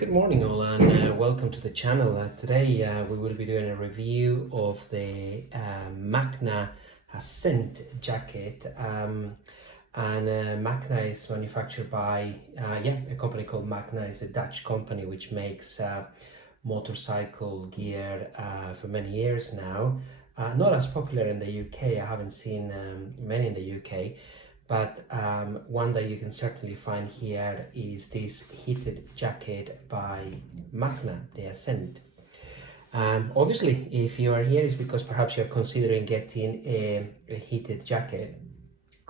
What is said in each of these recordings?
Good morning all and welcome to the channel. Today we will be doing a review of the Macna Ascent Jacket, and Macna is manufactured by a company called Macna. It's a Dutch company which makes motorcycle gear for many years now. Not as popular in the UK. I haven't seen many in the UK. But one that you can certainly find here is this heated jacket by Macna, the Ascent. Obviously, if you are here, it's because perhaps you're considering getting a heated jacket.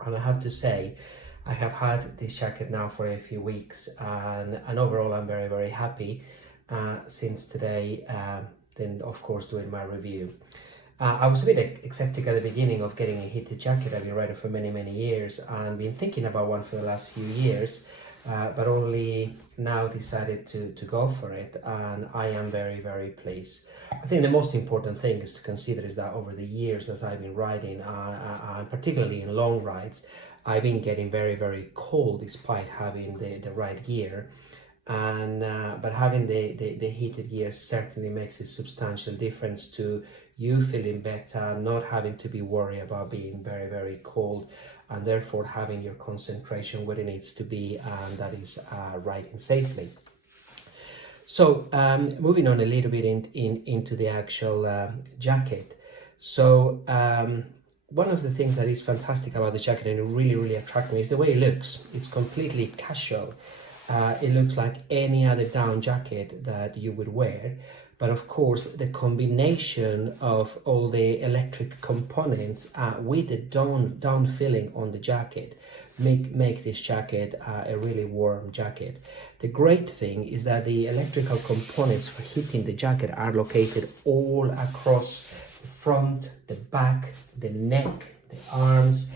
And I have to say, I have had this jacket now for a few weeks, and overall I'm very, very happy since today, then of course doing my review. I was a bit skeptic at the beginning of getting a heated jacket. I've been riding for many years and been thinking about one for the last few years, but only now decided to go for it, and I am very, very pleased. I think the most important thing is to consider is that over the years as I've been riding, particularly in long rides, I've been getting very, very cold despite having the right gear. And but having the heated gear certainly makes a substantial difference to you feeling better, not having to be worried about being very, very cold, and therefore having your concentration where it needs to be, and that is riding safely. So moving on a little bit into the actual jacket. So one of the things that is fantastic about the jacket and it really attracted me is the way it looks. It's completely casual. It looks like any other down jacket that you would wear, but of course the combination of all the electric components with the down filling on the jacket make this jacket a really warm jacket. The great thing is that the electrical components for heating the jacket are located all across the front, the back, the neck, the arms,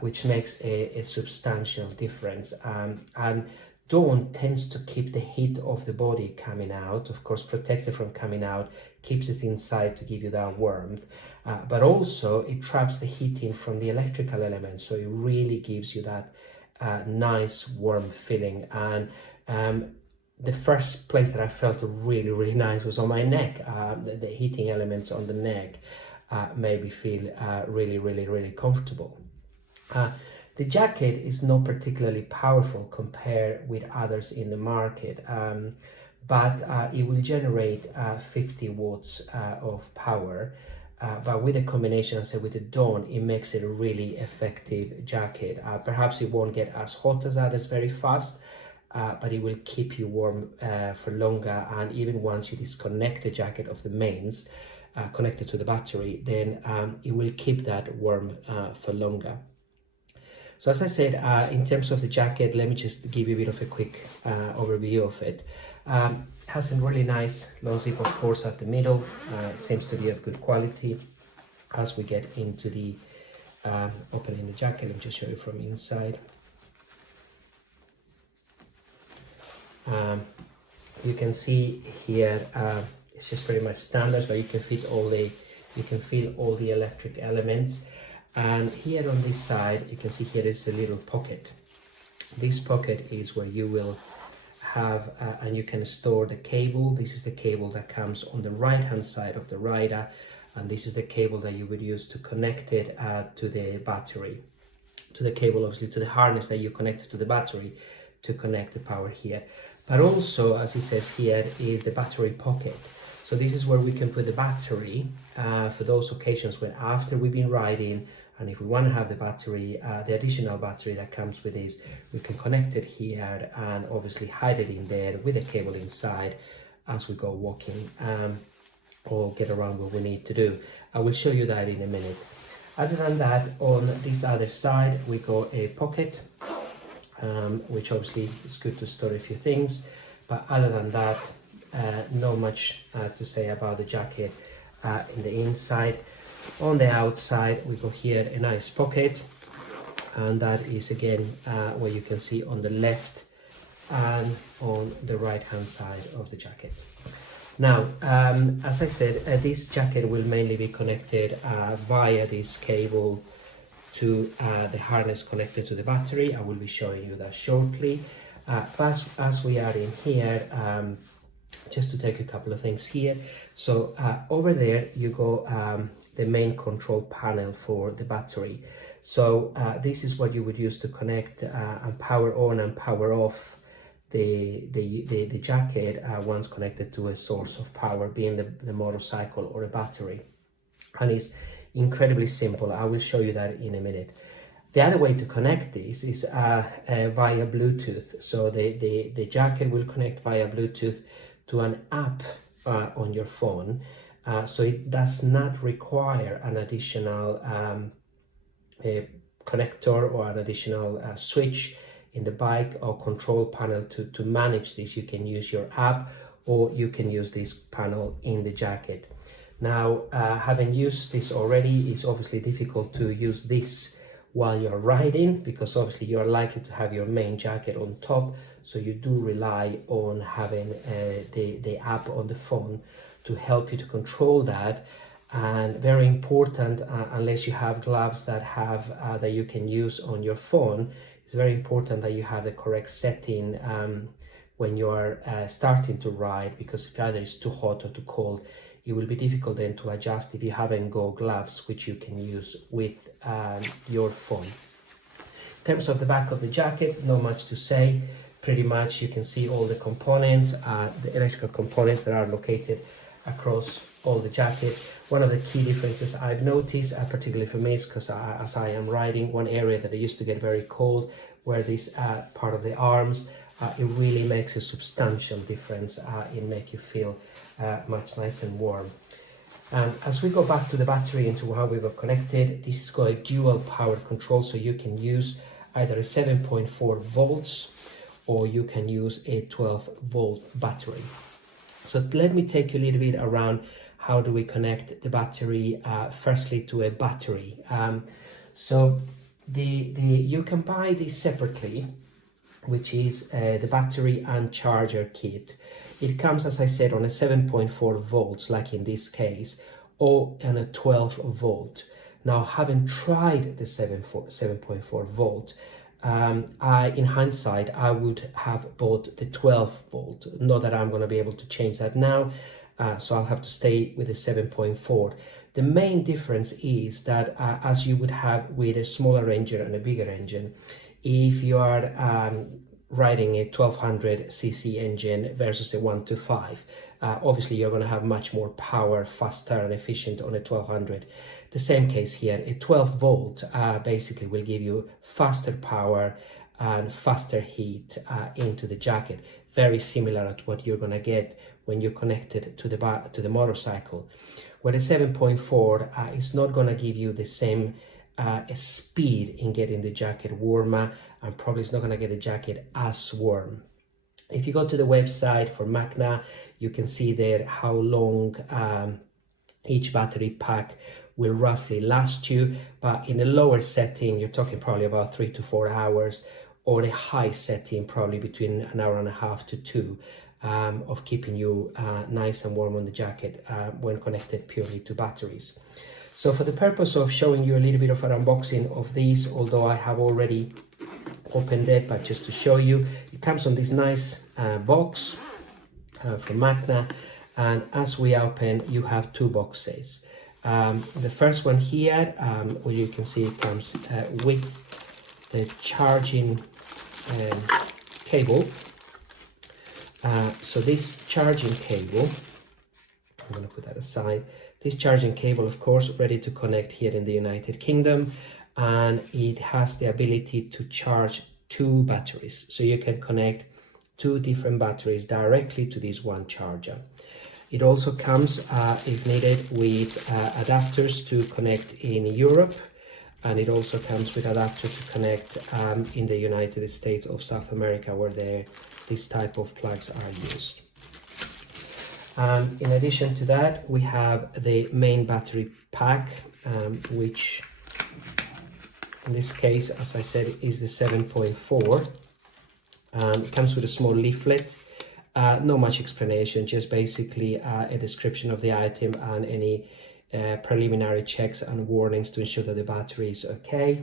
which makes a substantial difference. And Dawn tends to keep the heat of the body coming out, of course protects it from coming out, keeps it inside to give you that warmth, but also it traps the heating from the electrical elements, so it really gives you that nice warm feeling. And the first place that I felt really nice was on my neck. The heating elements on the neck made me feel really comfortable. The jacket is not particularly powerful compared with others in the market, but it will generate 50 watts of power. But with a combination, say with the Dawn, it makes it a really effective jacket. Perhaps it won't get as hot as others very fast, but it will keep you warm for longer. And even once you disconnect the jacket of the mains, connected to the battery, then it will keep that warm for longer. So as I said, in terms of the jacket, let me just give you a bit of a quick overview of it. It has a really nice low zip, of course, at the middle. It seems to be of good quality. As we get into the opening the jacket, let me just show you from inside. You can see here, it's just pretty much standard, but you can feel all the electric elements. And here on this side, you can see here is a little pocket. This pocket is where you will have, and you can store the cable. This is the cable that comes on the right hand side of the rider, and this is the cable that you would use to connect it to the battery, to the cable, obviously, to the harness that you connected to the battery to connect the power here. But also, as it says here, is the battery pocket. So this is where we can put the battery for those occasions when after we've been riding, and if we want to have the battery, the additional battery that comes with this, we can connect it here and obviously hide it in there with a cable inside as we go walking or get around what we need to do. I will show you that in a minute. Other than that, on this other side, we got a pocket, which obviously is good to store a few things. But other than that, not much to say about the jacket in the inside. On the outside, we got here a nice pocket, and that is again where you can see on the left and on the right hand side of the jacket. Now, as I said, this jacket will mainly be connected via this cable to the harness connected to the battery. I will be showing you that shortly. Plus, as we are in here, just to take a couple of things here. So over there you go the main control panel for the battery. So this is what you would use to connect and power on and power off the jacket once connected to a source of power, being the motorcycle or a battery. And it's incredibly simple. I will show you that in a minute. The other way to connect this is via Bluetooth. So the jacket will connect via Bluetooth to an app on your phone. So it does not require an additional connector or an additional switch in the bike or control panel to manage this. You can use your app, or you can use this panel in the jacket. Now, having used this already, it's obviously difficult to use this while you're riding, because obviously you're likely to have your main jacket on top, so you do rely on having the app on the phone to help you to control that. And very important, unless you have gloves that have that you can use on your phone, it's very important that you have the correct setting when you are starting to ride, because if either it's too hot or too cold, it will be difficult then to adjust if you haven't got gloves, which you can use with your phone. In terms of the back of the jacket, not much to say. Pretty much you can see all the components, the electrical components that are located across all the jacket. One of the key differences I've noticed, particularly for me, is because as I am riding, one area that I used to get very cold, where this part of the arms, it really makes a substantial difference in make you feel much nice and warm. As we go back to the battery into how we got connected, this is got a dual power control, so you can use either a 7.4 volts or you can use a 12 volt battery. So let me take you a little bit around how do we connect the battery firstly to a battery. So you can buy this separately, which is the battery and charger kit. It comes, as I said, on a 7.4 volts, like in this case, or on a 12 volt. Now, having tried the 7.4 volt, in hindsight, I would have bought the 12 volt. Not that I'm going to be able to change that now, so I'll have to stay with the 7.4. The main difference is that as you would have with a smaller engine and a bigger engine, if you are riding a 1200cc engine versus a 125, obviously you're going to have much more power, faster and efficient on a 1200. The same case here, a 12 volt basically will give you faster power and faster heat into the jacket, very similar to what you're going to get when you're connected to the motorcycle. Where the 7.4 is not going to give you the same speed in getting the jacket warmer, and probably it's not going to get the jacket as warm. If you go to the website for Macna, you can see there how long each battery pack will roughly last you, but in a lower setting you're talking probably about 3 to 4 hours, or a high setting probably between an hour and a half to 2 of keeping you nice and warm on the jacket when connected purely to batteries. So for the purpose of showing you a little bit of an unboxing of these, although I have already opened it, but just to show you, it comes on this nice box from Macna, and as we open, you have two boxes. The first one here, where you can see it comes with the charging cable. So this charging cable, I'm going to put that aside. This charging cable, of course, ready to connect here in the United Kingdom, and it has the ability to charge 2 batteries. So you can connect 2 different batteries directly to this one charger. It also comes, if needed, with adapters to connect in Europe, and it also comes with adapters to connect in the United States of South America, where this type of plugs are used. In addition to that, we have the main battery pack, which in this case, as I said, is the 7.4. It comes with a small leaflet. Not much explanation, just basically a description of the item and any preliminary checks and warnings to ensure that the battery is okay.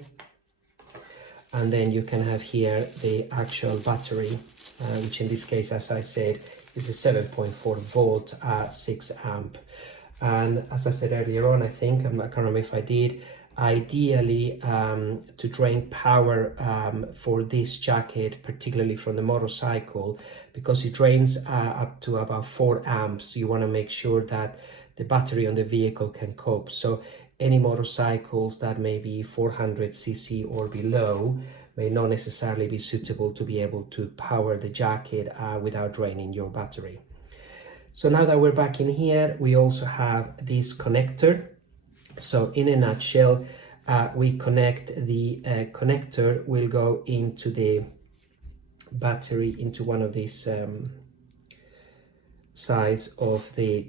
And then you can have here the actual battery which in this case, as I said, is a 7.4 volt 6 amp. And as I said earlier on, I think, I can't remember if I did, ideally to drain power for this jacket, particularly from the motorcycle, because it drains up to about 4 amps. You want to make sure that the battery on the vehicle can cope. So any motorcycles that may be 400cc or below may not necessarily be suitable to be able to power the jacket without draining your battery. So now that we're back in here, we also have this connector. So in a nutshell, we connect the connector will go into the battery, into one of these sides of the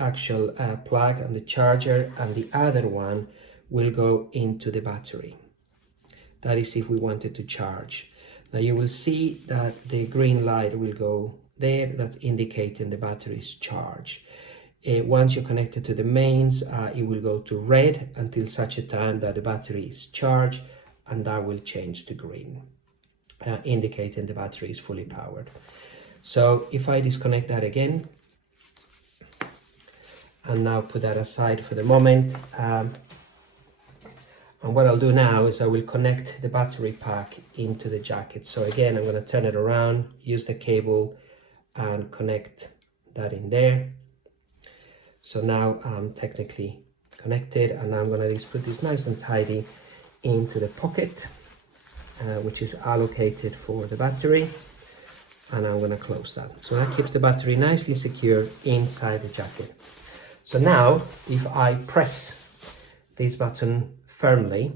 actual plug and the charger, and the other one will go into the battery. That is if we wanted to charge. Now you will see that the green light will go there, that's indicating the battery is charged. Once you're connected to the mains, it will go to red until such a time that the battery is charged, and that will change to green, indicating the battery is fully powered. So if I disconnect that again, and now put that aside for the moment, and what I'll do now is I will connect the battery pack into the jacket. So again, I'm going to turn it around, use the cable and connect that in there. So now I'm technically connected, and now I'm going to just put this nice and tidy into the pocket, which is allocated for the battery, and I'm going to close that. So that keeps the battery nicely secure inside the jacket. So now if I press this button firmly,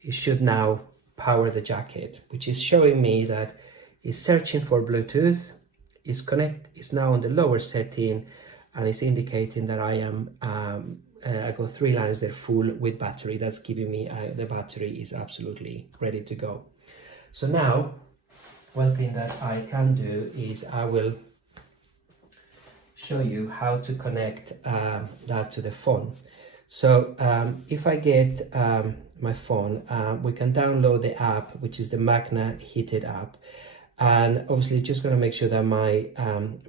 it should now power the jacket, which is showing me that it's searching for Bluetooth, is now on the lower setting, and it's indicating that I am I got 3 lines there full with battery. That's giving me the battery is absolutely ready to go. So now one thing that I can do is I will show you how to connect that to the phone. So if I get my phone, we can download the app, which is the Macna Heated app, and obviously just going to make sure that my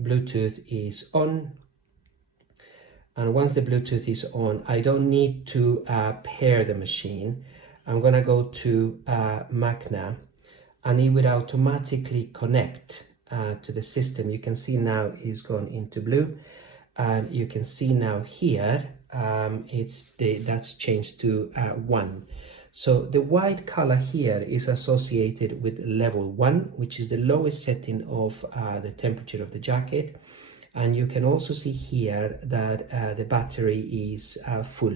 Bluetooth is on. And once the Bluetooth is on, I don't need to pair the machine. I'm going to go to Macna, and it would automatically connect to the system. You can see now it's gone into blue, and you can see now here that's changed to 1. So the white color here is associated with level 1, which is the lowest setting of the temperature of the jacket. And you can also see here that the battery is full.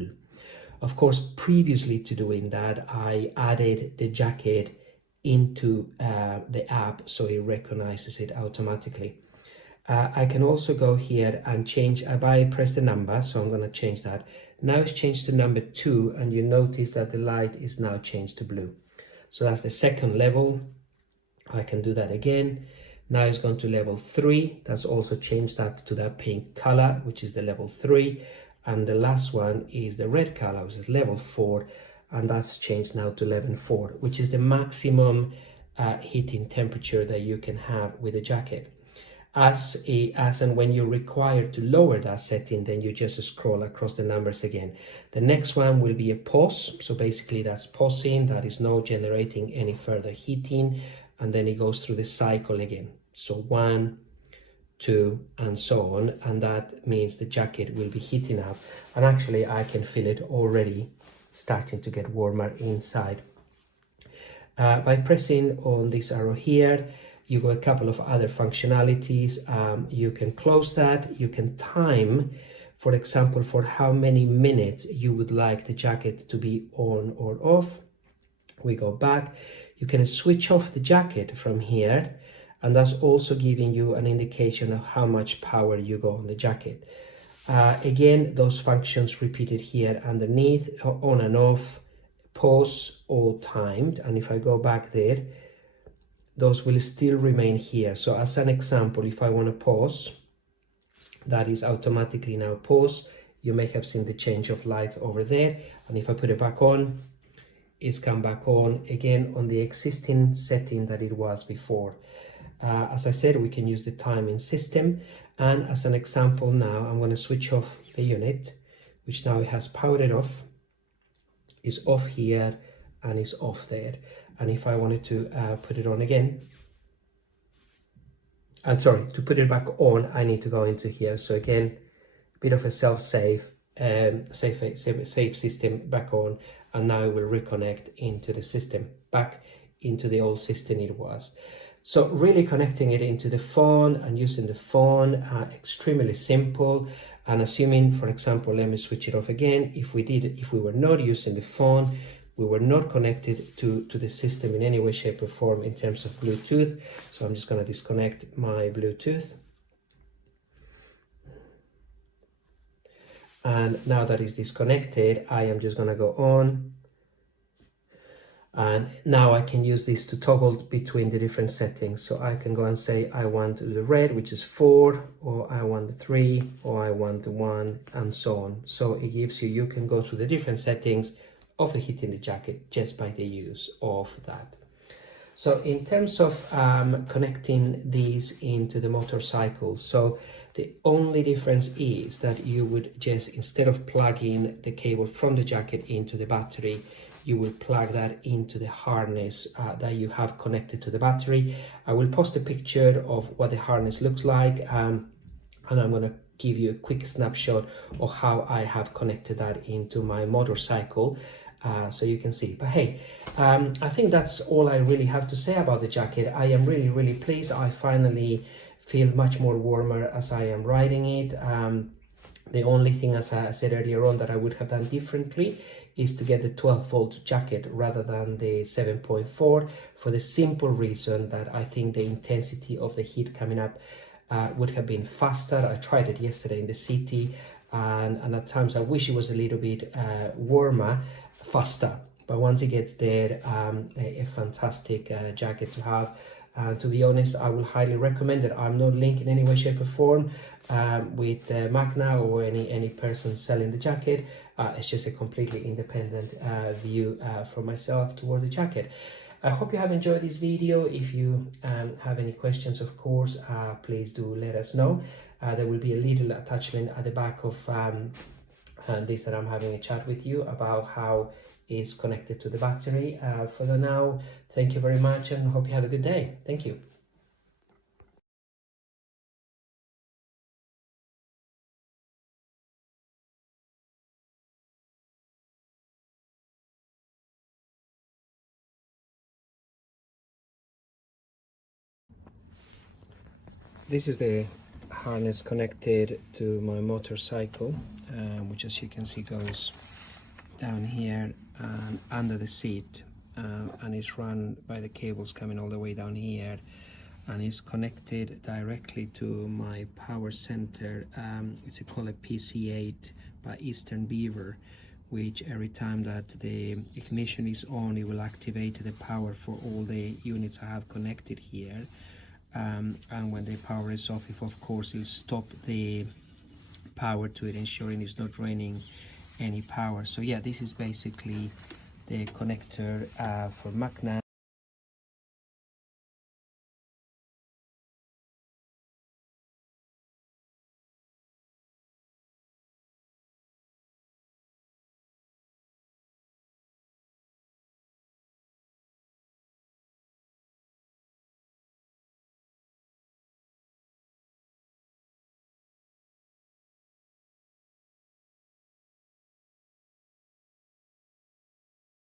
Of course, previously to doing that, I added the jacket into the app, so it recognizes it automatically. I can also go here and change, I press the number, so I'm going to change that. Now it's changed to number 2, and you notice that the light is now changed to blue. So that's the second level. I can do that again. Now it's gone to level 3. That's also changed that to that pink color, which is the level 3. And the last one is the red color, which is level 4. And that's changed now to level 4, which is the maximum heating temperature that you can have with a jacket. As and when you're required to lower that setting, then you just scroll across the numbers again. The next one will be a pause. So basically that's pausing, that is not generating any further heating. And then it goes through the cycle again. So 1, 2, and so on. And that means the jacket will be heating up. And actually I can feel it already starting to get warmer inside. By pressing on this arrow here, you got a couple of other functionalities. You can close that. You can time, for example, for how many minutes you would like the jacket to be on or off. We go back. You can switch off the jacket from here, and that's also giving you an indication of how much power you got on the jacket. Again, those functions repeated here underneath, on and off, pause, all timed. And if I go back there, those will still remain here. So as an example, if I want to pause, that is automatically now pause. You may have seen the change of light over there. And if I put it back on, it's come back on again on the existing setting that it was before. As I said, we can use the timing system, and as an example now I'm going to switch off the unit, which now it has powered it off, is off here and is off there. And if I wanted to put it on again, I'm sorry, to put it back on, I need to go into here. So again, a bit of a safe system back on, and now it will reconnect into the system, back into the old system it was. So really connecting it into the phone and using the phone, extremely simple. And assuming, for example, let me switch it off again. If we were not using the phone, we were not connected to the system in any way, shape or form in terms of Bluetooth. So I'm just going to disconnect my Bluetooth. And now that it's disconnected, I am just going to go on. And now I can use this to toggle between the different settings. So I can go and say I want the red, which is 4, or I want the 3, or I want the 1, and so on. So it gives you can go through the different settings of a heating the jacket just by the use of that. So in terms of connecting these into the motorcycle, so the only difference is that you would just, instead of plugging the cable from the jacket into the battery, you will plug that into the harness that you have connected to the battery. I will post a picture of what the harness looks like, and I'm going to give you a quick snapshot of how I have connected that into my motorcycle. So you can see. But hey, I think that's all I really have to say about the jacket. I am really pleased. I finally feel much more warmer as I am riding it. The only thing, as I said earlier on, that I would have done differently is to get the 12-volt jacket rather than the 7.4, for the simple reason that I think the intensity of the heat coming up would have been faster. I tried it yesterday in the city, and at times I wish it was a little bit warmer, faster. But once it gets there, a fantastic jacket to have. To be honest, I will highly recommend it. I'm not linked in any way, shape or form with Macna or any person selling the jacket. It's just a completely independent view from myself toward the jacket. I hope you have enjoyed this video. If you have any questions, of course, please do let us know. There will be a little attachment at the back of this that I'm having a chat with you about how it's connected to the battery. For the now, thank you very much and hope you have a good day. Thank you. This is the harness connected to my motorcycle, which, as you can see, goes down here and under the seat, and is run by the cables coming all the way down here, and is connected directly to my power center. It's called a PC8 by Eastern Beaver, which every time that the ignition is on, it will activate the power for all the units I have connected here. And when the power is off, if of course it'll stop the power to it, ensuring it's not draining any power. So yeah, this is basically the connector for Macna.